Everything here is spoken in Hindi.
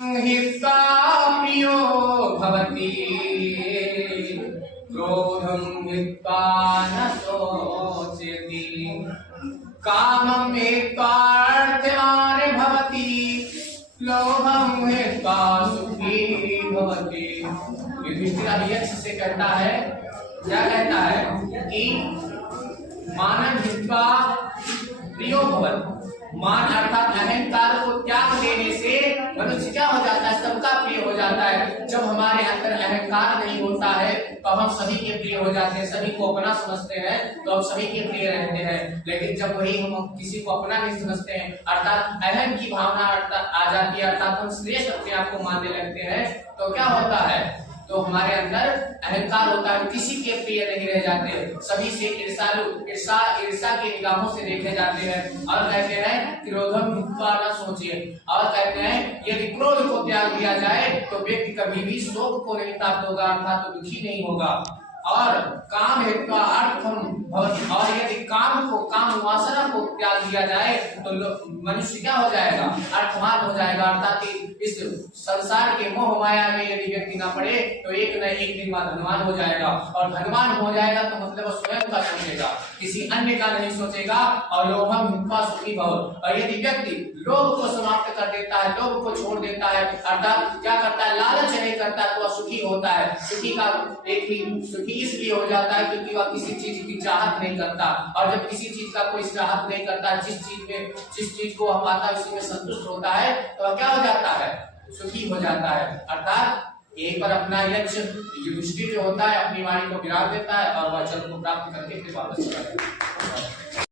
हिंसा प्रियो भवति क्रोधं हित्वा न शोचति कामं हित्वा अर्थवान् भवति लोभं हित्वा सुखी भवति। युधिष्ठिर अभी अच्छे से कहता है, क्या कहता है कि मानव हित्वा प्रियो भवति, मान अर्थात अहंकार को त्याग देने से मनुष्य क्या हो जाता है, सबका प्रिय हो जाता है। जब हमारे अंदर अहंकार नहीं होता है तो हम सभी के प्रिय हो जाते हैं, सभी को अपना समझते हैं तो हम सभी के प्रिय रहते हैं। लेकिन जब वही हम किसी को अपना नहीं समझते हैं, अर्थात अहम की भावना आ जाती है, अर्थात हम श्रेष्ठ अपने आप को मानने लगते हैं, तो क्या होता है, तो हमारे अंदर अहंकार होता है, किसी के प्रिय नहीं रह जाते, सभी से ईर्षा की निगाहों से देखे जाते हैं। और कहते हैं क्रोधम हित्वा न सोचिए, और कहते हैं यदि क्रोध को त्याग दिया जाए तो व्यक्ति कभी भी शोक को नहीं प्राप्त होगा, अर्थात तो दुखी नहीं होगा। और काम हित्वा अर्थम भवति, और यदि काम वासना को त्याग दिया जाए तो मनुष्य क्या हो जाएगा, अर्थवान हो जाएगा, अर्थात इस संसार के मोह माया में यदि व्यक्ति ना पड़े तो एक न एक दिन में धनवान हो जाएगा। और धनवान हो जाएगा तो मतलब वो स्वयं का सोचेगा, किसी अन्य का नहीं सोचेगा। और लोभम हित्वा सुखी भव, और यदि व्यक्ति लोभ को समाप्त कर देता है, लोभ को छोड़ देता है, अर्थात क्या करता है, लालच नहीं करता, तो वह सुखी होता है। सुखी का एक ही सुखी इसलिए हो जाता है क्योंकि वह किसी चीज की चाहत नहीं करता, और जब किसी चीज का कोई चाहत नहीं करता, जिस चीज को वह पाता है उसी में संतुष्ट होता है, तो वह क्या हो जाता है, सुखी हो जाता है। अर्थात एक बार अपना लक्ष्य युधिष्ठिर जो होता है अपनी वाणी को विराम देता है और वह जल को प्राप्त करके फिर वापस आता है।